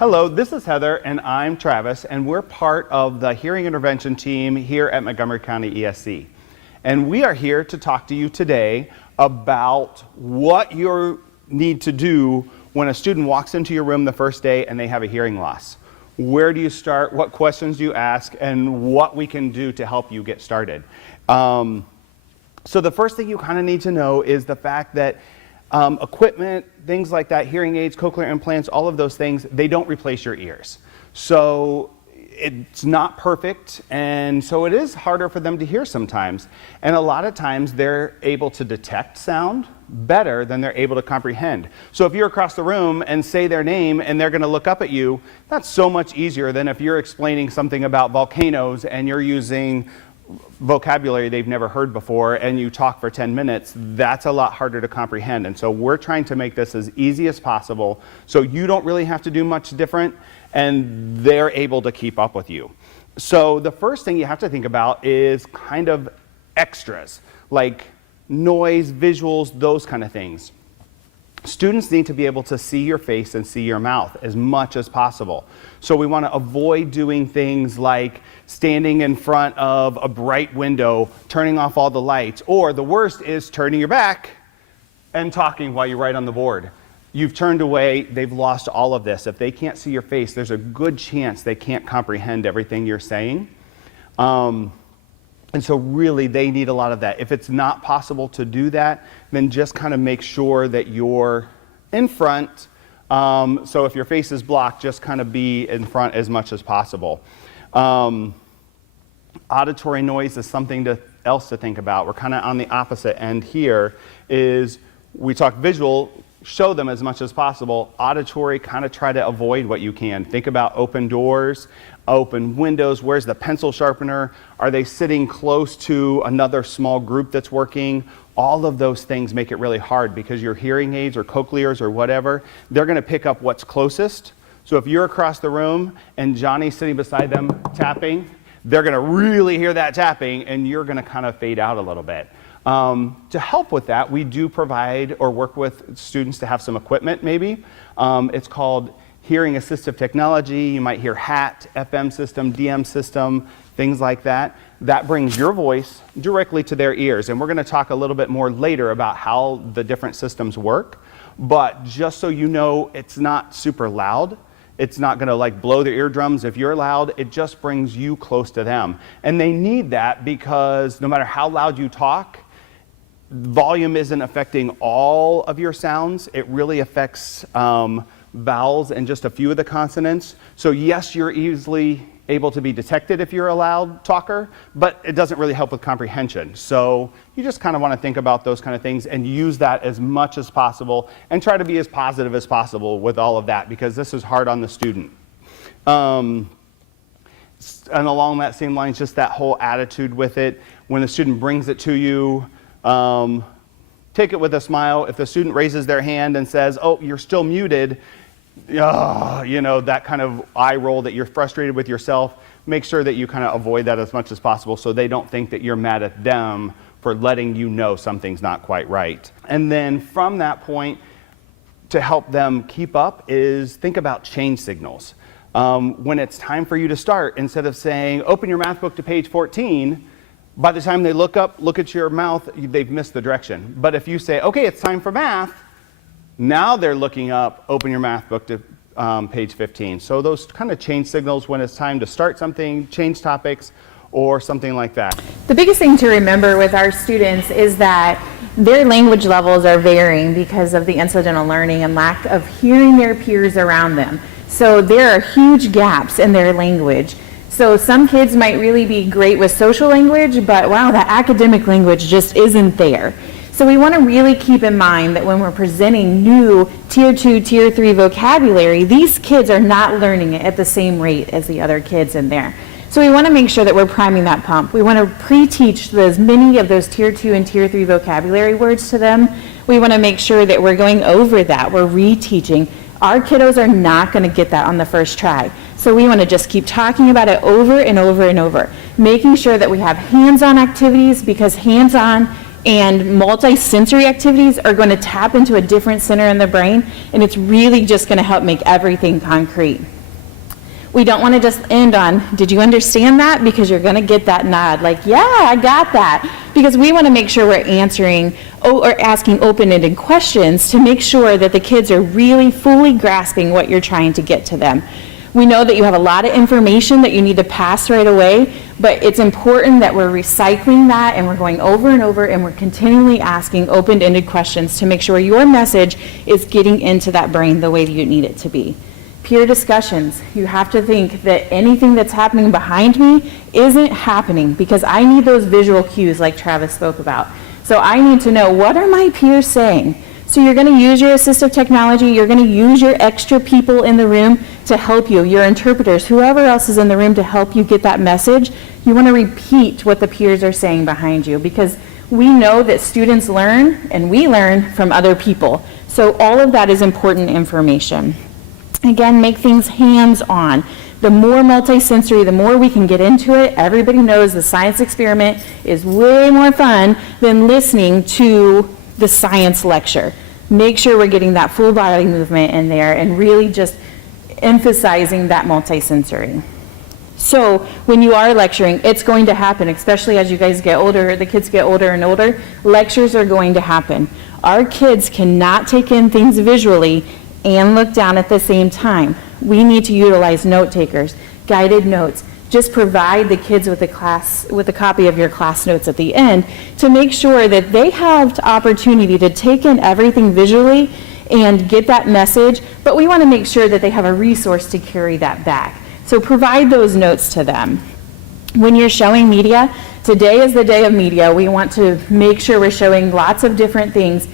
Hello, this is Heather and I'm Travis, and we're part of the hearing intervention team here at Montgomery County ESC. And we are here to talk to you today about what you need to do when a student walks into your room the first day and they have a hearing loss. Where do you start, what questions do you ask, and what we can do to help you get started. So the first thing you kind of need to know is the fact that equipment, things like that, hearing aids, cochlear implants, all of those things, they don't replace your ears. So it's not perfect, and so it is harder for them to hear sometimes. And a lot of times they're able to detect sound better than they're able to comprehend. So if you're across the room and say their name and they're going to look up at you, that's so much easier than if you're explaining something about volcanoes and you're using vocabulary they've never heard before and you talk for 10 minutes. That's a lot harder to comprehend. And so we're trying to make this as easy as possible so you don't really have to do much different and they're able to keep up with you. So the first thing you have to think about is kind of extras like noise, visuals, those kind of things. Students need to be able to see your face and see your mouth as much as possible. So we want to avoid doing things like standing in front of a bright window, turning off all the lights, or the worst is turning your back and talking while you write on the board. You've turned away, they've lost all of this. If they can't see your face, there's a good chance they can't comprehend everything you're saying. And so really they need a lot of that. If it's not possible to do that, then just kind of make sure that you're in front. So if your face is blocked, just kind of be in front as much as possible. Auditory noise is something else to think about. We're kind of on the opposite end here. Is we talk visual, show them as much as possible. Auditory, kind of try to avoid what you can. Think about open doors, open windows. Where's the pencil sharpener? Are they sitting close to another small group that's working? All of those things make it really hard because your hearing aids or cochlears or whatever, they're going to pick up what's closest. So if you're across the room and Johnny's sitting beside them tapping, they're going to really hear that tapping and you're going to kind of fade out a little bit. To help with that, we do provide or work with students to have some equipment maybe. It's called hearing assistive technology. You might hear HAT, FM system, DM system, things like that. That brings your voice directly to their ears. And we're going to talk a little bit more later about how the different systems work. But just so you know, it's not super loud. It's not going to like blow their eardrums if you're loud. It just brings you close to them. And they need that because no matter how loud you talk, volume isn't affecting all of your sounds. It really affects vowels and just a few of the consonants. So yes, you're easily able to be detected if you're a loud talker, but it doesn't really help with comprehension. So you just kind of want to think about those kind of things and use that as much as possible and try to be as positive as possible with all of that because this is hard on the student. And along that same line, just that whole attitude with it. When the student brings it to you, take it with a smile. If the student raises their hand and says, "Oh, you're still muted," you know, that kind of eye roll that you're frustrated with yourself, make sure that you kind of avoid that as much as possible so they don't think that you're mad at them for letting you know something's not quite right. And then from that point, to help them keep up is think about change signals. When it's time for you to start, instead of saying, "Open your math book to page 14, by the time they look up, look at your mouth, they've missed the direction. But if you say, "Okay, it's time for math," now they're looking up, open your math book to page 15. So those kind of change signals when it's time to start something, change topics, or something like that. The biggest thing to remember with our students is that their language levels are varying because of the incidental learning and lack of hearing their peers around them. So there are huge gaps in their language. So some kids might really be great with social language, but wow, that academic language just isn't there. So we want to really keep in mind that when we're presenting new Tier 2, Tier 3 vocabulary, these kids are not learning it at the same rate as the other kids in there. So we want to make sure that we're priming that pump. We want to pre-teach as many of those Tier 2 and Tier 3 vocabulary words to them. We want to make sure that we're going over that, we're reteaching. Our kiddos are not going to get that on the first try. So we want to just keep talking about it over and over and over, making sure that we have hands-on activities because hands-on and multi-sensory activities are going to tap into a different center in the brain, and it's really just going to help make everything concrete. We don't want to just end on, did you understand that? Because you're going to get that nod, like, yeah, I got that. Because we want to make sure we're answering or asking open-ended questions to make sure that the kids are really fully grasping what you're trying to get to them. We know that you have a lot of information that you need to pass right away, but it's important that we're recycling that and we're going over and over and we're continually asking open-ended questions to make sure your message is getting into that brain the way that you need it to be. Peer discussions, you have to think that anything that's happening behind me isn't happening because I need those visual cues like Travis spoke about. So I need to know, what are my peers saying? So you're going to use your assistive technology, you're going to use your extra people in the room to help you, your interpreters, whoever else is in the room to help you get that message. You want to repeat what the peers are saying behind you because we know that students learn and we learn from other people. So all of that is important information. Again, make things hands-on. The more multisensory, the more we can get into it. Everybody knows the science experiment is way more fun than listening to the science lecture. Make sure we're getting that full body movement in there and really just emphasizing that multisensory. So when you are lecturing, it's going to happen, especially as you guys get older, the kids get older and older, lectures are going to happen. Our kids cannot take in things visually and look down at the same time. We need to utilize note takers, guided notes. Just provide the kids with a copy of your class notes at the end to make sure that they have the opportunity to take in everything visually and get that message, but we want to make sure that they have a resource to carry that back. So provide those notes to them. When you're showing media, today is the day of media. We want to make sure we're showing lots of different things.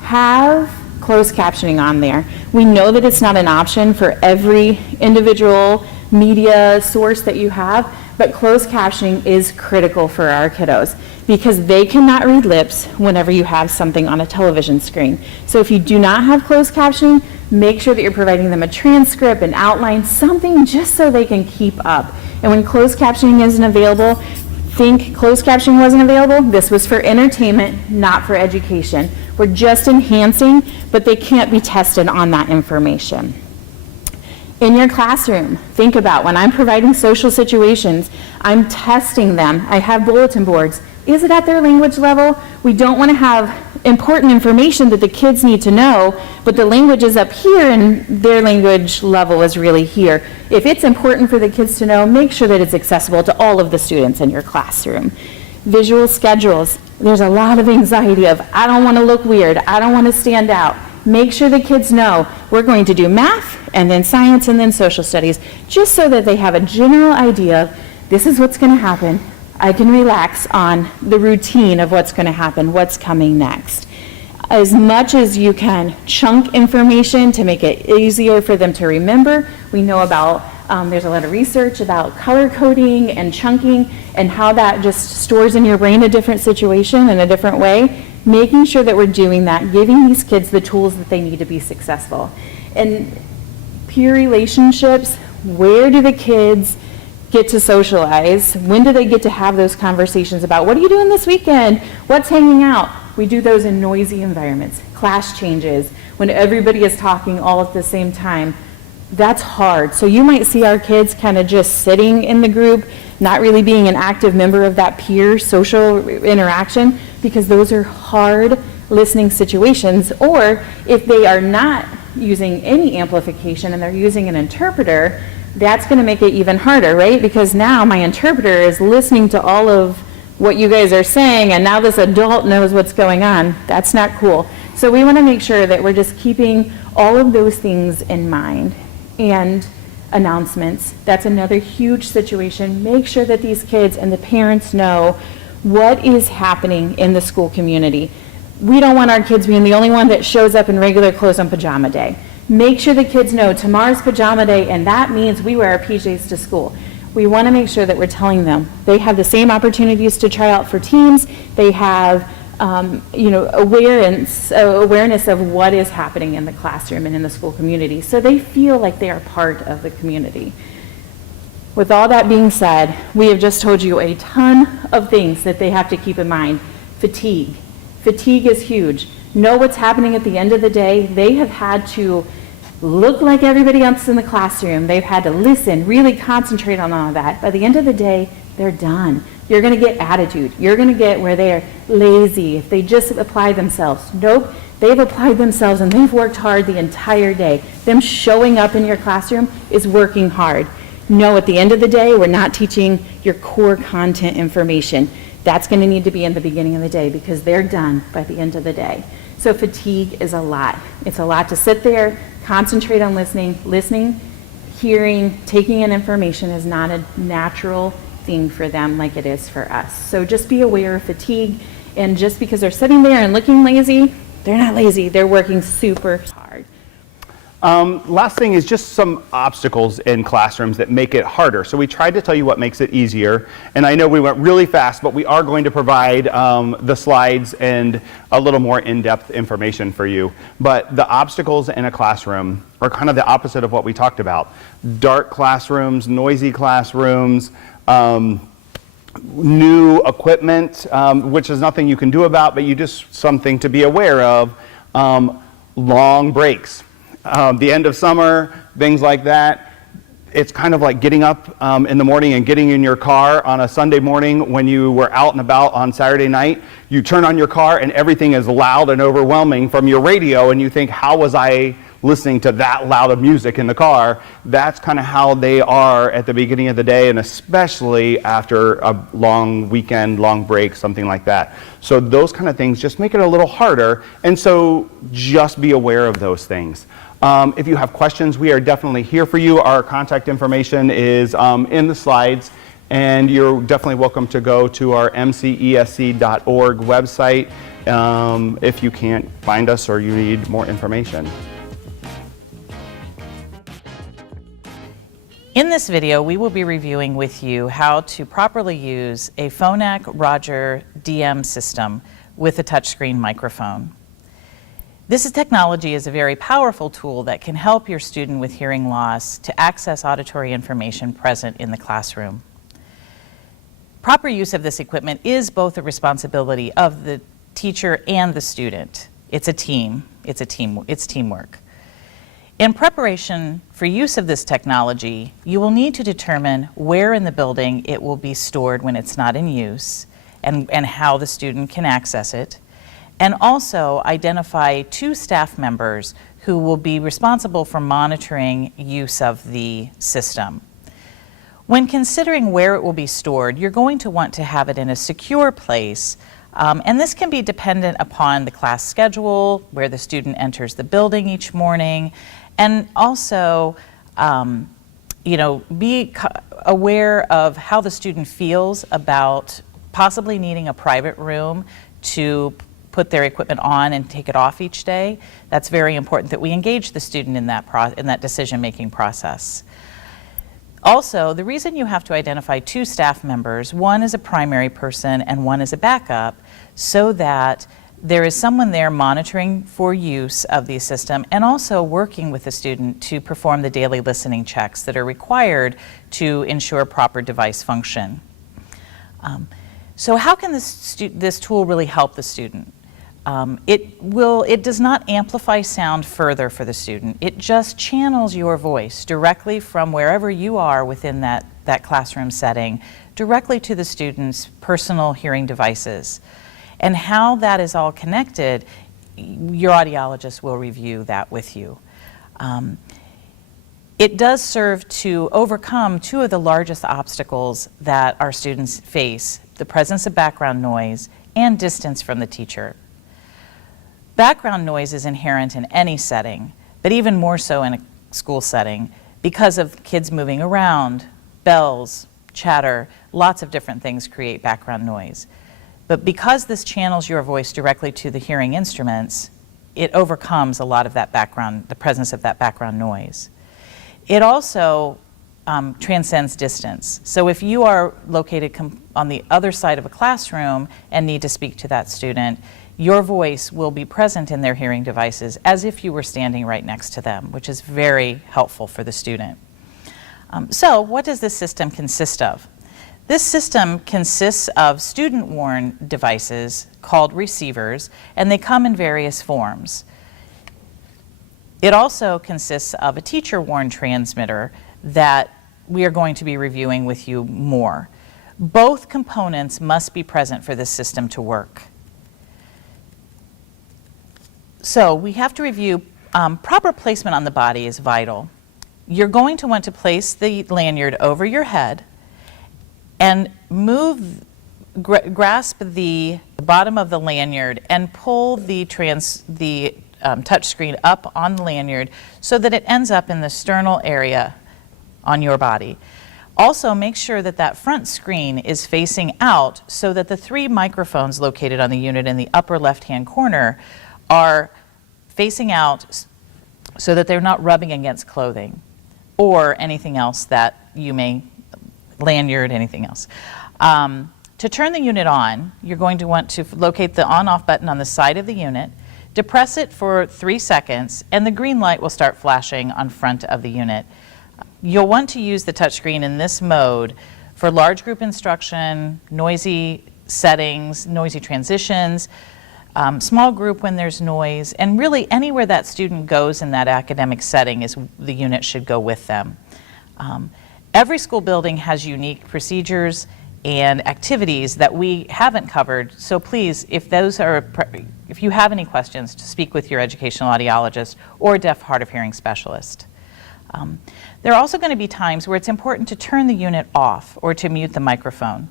Have closed captioning on there. We know that it's not an option for every individual media source that you have, but closed captioning is critical for our kiddos because they cannot read lips whenever you have something on a television screen. So if you do not have closed captioning, make sure that you're providing them a transcript, an outline, something just so they can keep up. And when closed captioning isn't available, think closed captioning wasn't available, this was for entertainment, not for education. We're just enhancing, but they can't be tested on that information. In your classroom, think about when I'm providing social situations, I'm testing them. I have bulletin boards. Is it at their language level? We don't want to have important information that the kids need to know, but the language is up here and their language level is really here. If it's important for the kids to know, make sure that it's accessible to all of the students in your classroom. Visual schedules. There's a lot of anxiety of, I don't want to look weird, I don't want to stand out. Make sure the kids know we're going to do math and then science and then social studies, just so that they have a general idea of this is what's going to happen. I can relax on the routine of what's going to happen, what's coming next. As much as you can chunk information to make it easier for them to remember. We know about, there's a lot of research about color coding and chunking and how that just stores in your brain a different situation in a different way. Making sure that we're doing that, giving these kids the tools that they need to be successful. And peer relationships, where do the kids get to socialize? When do they get to have those conversations about what are you doing this weekend? What's hanging out? We do those in noisy environments, class changes, when everybody is talking all at the same time. That's hard. So you might see our kids kind of just sitting in the group, not really being an active member of that peer social interaction, because those are hard listening situations. Or if they are not using any amplification and they're using an interpreter, that's going to make it even harder, right? Because now my interpreter is listening to all of what you guys are saying, and now this adult knows what's going on. That's not cool. So we want to make sure that we're just keeping all of those things in mind. And announcements, that's another huge situation. Make sure that these kids and the parents know what is happening in the school community. We don't want our kids being the only one that shows up in regular clothes on pajama day. Make sure the kids know tomorrow's pajama day, and that means we wear our PJs to school. We want to make sure that we're telling them they have the same opportunities to try out for teams. They have awareness of what is happening in the classroom and in the school community, so they feel like they are part of the community. With all that being said, we have just told you a ton of things that they have to keep in mind. Fatigue. Fatigue is huge. Know what's happening at the end of the day. They have had to look like everybody else in the classroom. They've had to listen, really concentrate on all of that. By the end of the day, they're done. You're going to get attitude. You're going to get where they're lazy if they just apply themselves. Nope, they've applied themselves and they've worked hard the entire day. Them showing up in your classroom is working hard. No, at the end of the day, we're not teaching your core content information. That's going to need to be in the beginning of the day because they're done by the end of the day. So fatigue is a lot. It's a lot to sit there, concentrate on listening, hearing, taking in information is not a natural thing for them like it is for us. So just be aware of fatigue, and just because they're sitting there and looking lazy, they're not lazy, they're working super hard. Last thing is just some obstacles in classrooms that make it harder. So we tried to tell you what makes it easier, and I know we went really fast, but we are going to provide the slides and a little more in-depth information for you. But the obstacles in a classroom are kind of the opposite of what we talked about. Dark classrooms, noisy classrooms, new equipment, which is nothing you can do about, but you just something to be aware of. Long breaks. The end of summer, things like that. It's kind of like getting up in the morning and getting in your car on a Sunday morning when you were out and about on Saturday night. You turn on your car and everything is loud and overwhelming from your radio, and you think, how was I listening to that loud of music in the car? That's kind of how they are at the beginning of the day, and especially after a long weekend, long break, something like that. So those kind of things just make it a little harder, and so just be aware of those things. If you have questions, we are definitely here for you. Our contact information is in the slides, and you're definitely welcome to go to our MCESC.org website if you can't find us or you need more information. In this video, we will be reviewing with you how to properly use a Phonak Roger DM system with a touchscreen microphone. This technology is a very powerful tool that can help your student with hearing loss to access auditory information present in the classroom. Proper use of this equipment is both a responsibility of the teacher and the student. It's a team. It's teamwork. In preparation for use of this technology, you will need to determine where in the building it will be stored when it's not in use and how the student can access it, and also identify 2 staff members who will be responsible for monitoring use of the system. When considering where it will be stored, you're going to want to have it in a secure place, and this can be dependent upon the class schedule, where the student enters the building each morning, and also be aware of how the student feels about possibly needing a private room to put their equipment on and take it off each day. That's very important that we engage the student in that decision-making process. Also, the reason you have to identify 2 staff members, one is a primary person and one is a backup, so that there is someone there monitoring for use of the system and also working with the student to perform the daily listening checks that are required to ensure proper device function. So how can this tool really help the student? It does not amplify sound further for the student. It just channels your voice directly from wherever you are within that classroom setting, directly to the student's personal hearing devices. And how that is all connected, your audiologist will review that with you. It does serve to overcome 2 of the largest obstacles that our students face: the presence of background noise and distance from the teacher. Background noise is inherent in any setting, but even more so in a school setting because of kids moving around, bells, chatter, lots of different things create background noise. But because this channels your voice directly to the hearing instruments, it overcomes a lot of that the presence of that background noise. It also transcends distance. So if you are located on the other side of a classroom and need to speak to that student, your voice will be present in their hearing devices as if you were standing right next to them, which is very helpful for the student. So what does this system consist of? This system consists of student-worn devices called receivers, and they come in various forms. It also consists of a teacher-worn transmitter that we are going to be reviewing with you more. Both components must be present for this system to work. So we have to review proper placement on the body is vital. You're going to want to place the lanyard over your head and grasp the bottom of the lanyard and pull the touch screen up on the lanyard so that it ends up in the sternal area on your body. Also, make sure that that front screen is facing out so that the 3 microphones located on the unit in the upper left-hand corner are facing out so that they're not rubbing against clothing or anything else that you may, lanyard, anything else. To turn the unit on, you're going to want to locate the on-off button on the side of the unit, depress it for 3 seconds, and the green light will start flashing on front of the unit. You'll want to use the touchscreen in this mode for large group instruction, noisy settings, noisy transitions, small group when there's noise, and really anywhere that student goes in that academic setting is the unit should go with them. Every school building has unique procedures and activities that we haven't covered, so please, if you have any questions, speak with your educational audiologist or deaf hard of hearing specialist. There are also going to be times where it's important to turn the unit off or to mute the microphone.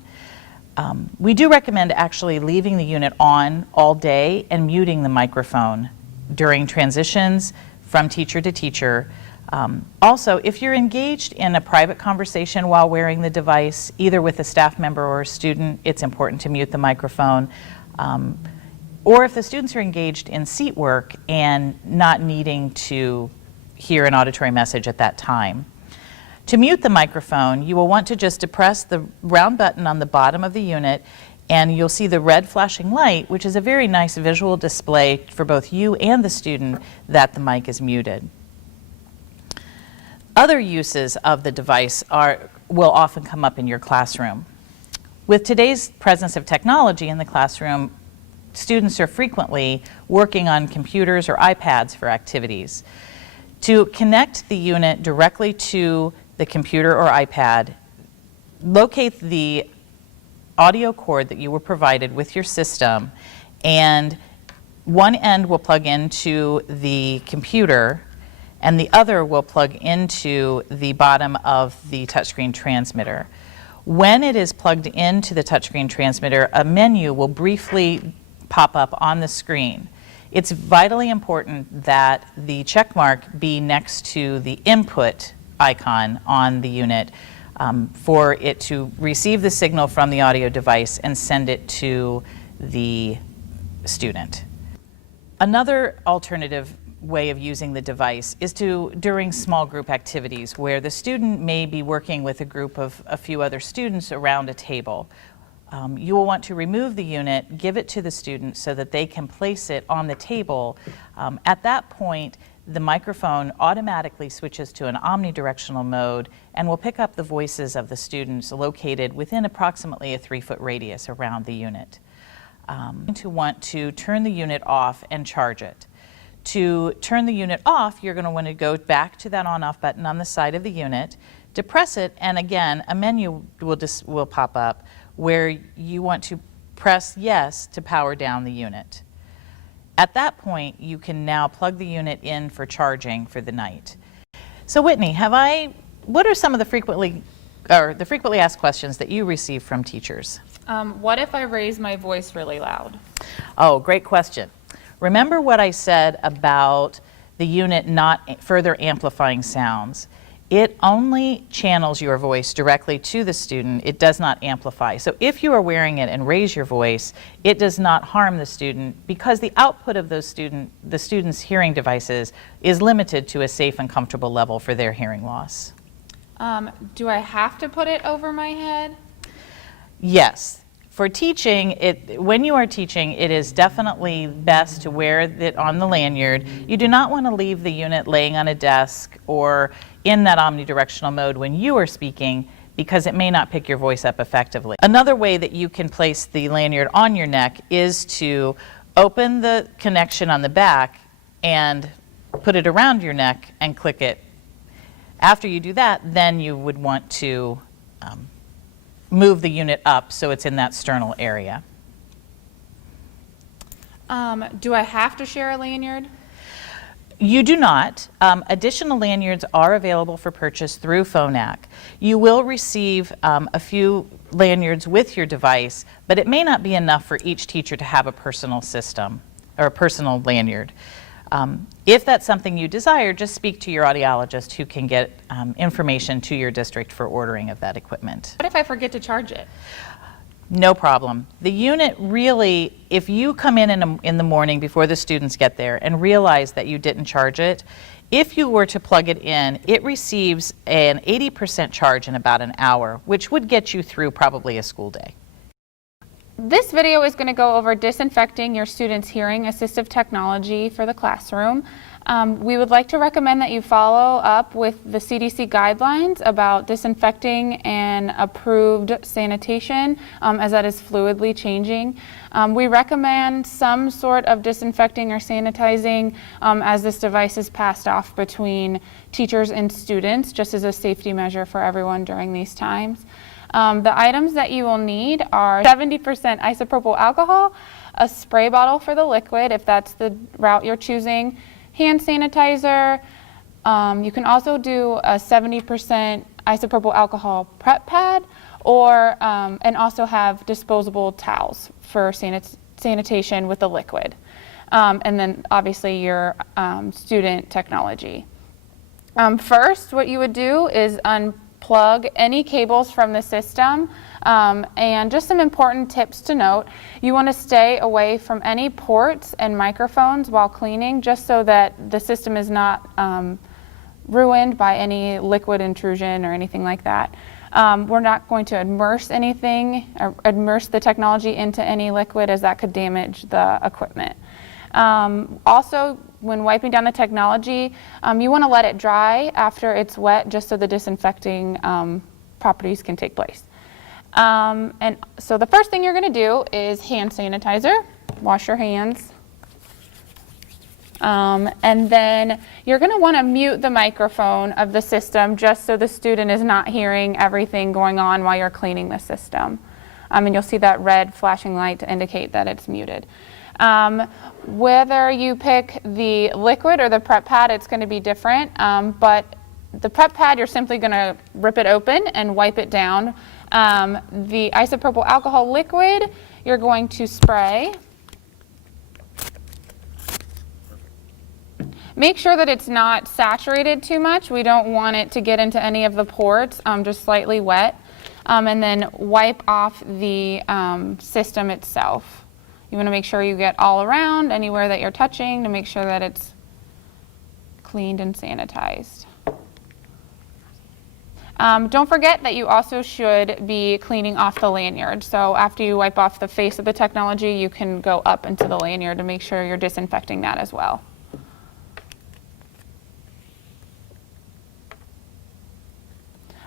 We do recommend actually leaving the unit on all day and muting the microphone during transitions from teacher to teacher. Also, if you're engaged in a private conversation while wearing the device, either with a staff member or a student, it's important to mute the microphone. Or if the students are engaged in seat work and not needing to hear an auditory message at that time. To mute the microphone, you will want to just depress the round button on the bottom of the unit, and you'll see the red flashing light, which is a very nice visual display for both you and the student that the mic is muted. Other uses of the device will often come up in your classroom. With today's presence of technology in the classroom, students are frequently working on computers or iPads for activities. To connect the unit directly to the computer or iPad, locate the audio cord that you were provided with your system, and one end will plug into the computer and the other will plug into the bottom of the touchscreen transmitter. When it is plugged into the touchscreen transmitter, a menu will briefly pop up on the screen. It's vitally important that the check mark be next to the input icon on the unit for it to receive the signal from the audio device and send it to the student. Another alternative way of using the device is during small group activities where the student may be working with a group of a few other students around a table. You will want to remove the unit, give it to the student so that they can place it on the table. At that point, the microphone automatically switches to an omnidirectional mode and will pick up the voices of the students located within approximately a 3-foot radius around the unit. To want to turn the unit off and charge it. To turn the unit off, you're going to want to go back to that on-off button on the side of the unit, depress it, and again, a menu will pop up where you want to press yes to power down the unit. At that point, you can now plug the unit in for charging for the night. So Whitney, what are some of the frequently asked questions that you receive from teachers? What if I raise my voice really loud? Oh, great question. Remember what I said about the unit not further amplifying sounds. It only channels your voice directly to the student. It does not amplify. So if you are wearing it and raise your voice, it does not harm the student because the output of the student's hearing devices is limited to a safe and comfortable level for their hearing loss. Do I have to put it over my head? Yes. For teaching, when you are teaching, it is definitely best to wear it on the lanyard. You do not want to leave the unit laying on a desk or in that omnidirectional mode when you are speaking because it may not pick your voice up effectively. Another way that you can place the lanyard on your neck is to open the connection on the back and put it around your neck and click it. After you do that, then you would want to move the unit up so it's in that sternal area. Do I have to share a lanyard? You do not. Additional lanyards are available for purchase through Phonak. You will receive a few lanyards with your device, but it may not be enough for each teacher to have a personal system or a personal lanyard. If that's something you desire, just speak to your audiologist who can get information to your district for ordering of that equipment. What if I forget to charge it? No problem. The unit really, if you come in the morning before the students get there and realize that you didn't charge it, if you were to plug it in, it receives an 80% charge in about an hour, which would get you through probably a school day. This video is going to go over disinfecting your students' hearing assistive technology for the classroom. We would like to recommend that you follow up with the CDC guidelines about disinfecting and approved sanitation, as that is fluidly changing. We recommend some sort of disinfecting or sanitizing as this device is passed off between teachers and students, just as a safety measure for everyone during these times. The items that you will need are 70% isopropyl alcohol, a spray bottle for the liquid if that's the route you're choosing, hand sanitizer. You can also do a 70% isopropyl alcohol prep pad, or and also have disposable towels for sanitation with the liquid. And then obviously your student technology. First, what you would do is unplug any cables from the system, and just some important tips to note. You want to stay away from any ports and microphones while cleaning, just so that the system is not ruined by any liquid intrusion or anything like that. We're not going to immerse anything or immerse the technology into any liquid, as that could damage the equipment. Also, when wiping down the technology, you want to let it dry after it's wet, just so the disinfecting properties can take place. And so the first thing you're going to do is hand sanitizer. Wash your hands. And then you're going to want to mute the microphone of the system, just so the student is not hearing everything going on while you're cleaning the system. And you'll see that red flashing light to indicate that it's muted. Whether you pick the liquid or the prep pad, it's going to be different, but the prep pad, you're simply going to rip it open and wipe it down. The isopropyl alcohol liquid, you're going to spray. Make sure that it's not saturated too much. We don't want it to get into any of the ports, just slightly wet. And then wipe off the system itself. You want to make sure you get all around, anywhere that you're touching, to make sure that it's cleaned and sanitized. Don't forget that you also should be cleaning off the lanyard. So after you wipe off the face of the technology, you can go up into the lanyard to make sure you're disinfecting that as well.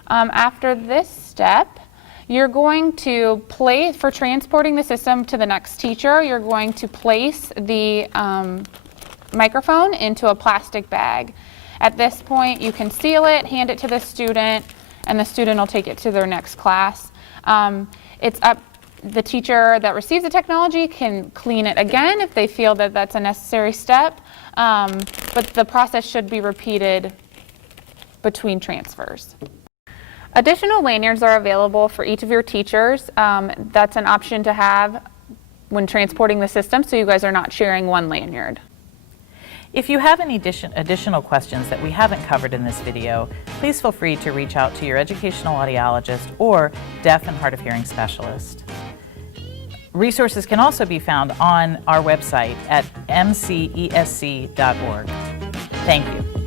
After this step, you're going to place, for transporting the system to the next teacher, you're going to place the microphone into a plastic bag. At this point, you can seal it, hand it to the student, and the student will take it to their next class. It's up, the teacher that receives the technology can clean it again if they feel that that's a necessary step, but the process should be repeated between transfers. Additional lanyards are available for each of your teachers. That's an option to have when transporting the system, so you guys are not sharing one lanyard. If you have any additional questions that we haven't covered in this video, please feel free to reach out to your educational audiologist or deaf and hard of hearing specialist. Resources can also be found on our website at mcesc.org. Thank you.